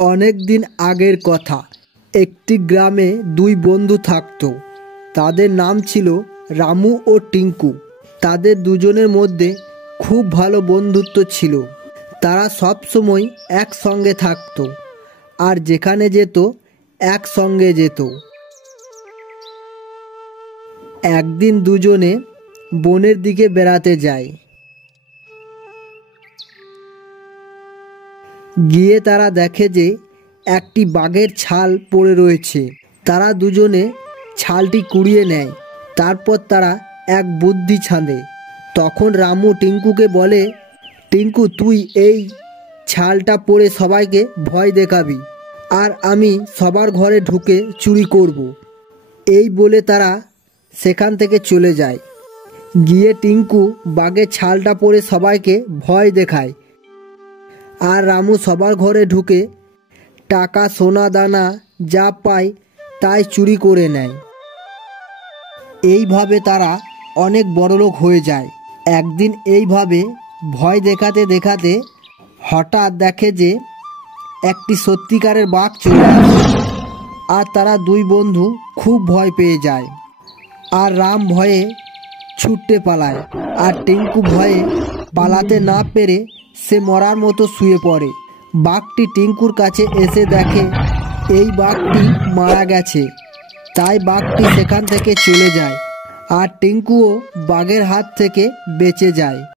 অনেক দিন আগের কথা। একটি গ্রামে দুই বন্ধু থাকতো। তাদের নাম ছিল রামু ও টিঙ্কু। তাদের দুজনের মধ্যে খুব ভালো বন্ধুত্ব ছিল। তারা সবসময় একসঙ্গে থাকতো আর যেখানে যেত একসঙ্গে যেত। একদিন দুজনে বনের দিকে বেড়াতে যায়। গিয়ে তারা দেখে যে একটি বাঘের ছাল পড়ে রয়েছে। তারা দুজনে ছালটি কুড়িয়ে নেয়। তারপর তারা এক বুদ্ধি ছাঁদে। তখন রামু টিঙ্কুকে বলে, টিঙ্কু, তুই এই ছালটা পরে সবাইকে ভয় দেখাবি আর আমি সবার ঘরে ঢুকে চুরি করব। এই বলে তারা সেখান থেকে চলে যায়। গিয়ে টিঙ্কু বাঘের ছালটা পরে সবাইকে ভয় দেখায় আর রামু সবার ঘরে ঢুকে টাকা, সোনা দানা যা পায় তাই চুরি করে নেয়। এইভাবে তারা অনেক বড়লোক হয়ে যায়। একদিন এইভাবে ভয় দেখাতে দেখাতে হঠাৎ দেখে যে একটি সত্যিকারের বাঘ চলে আসে আর তারা দুই বন্ধু খুব ভয় পেয়ে যায়। আর রাম ভয়ে ছুটতে পালায় আর টিঙ্কু ভয়ে পালাতে না পেরে সে মরার মতো শুয়ে পড়ে। বাঘটি টিঙ্কুর কাছে এসে দেখে এই বাঘটি মারা গেছে। তাই বাঘটি সেখান থেকে চলে যায় আর টিঙ্কুও বাঘের হাত থেকে বেঁচে যায়।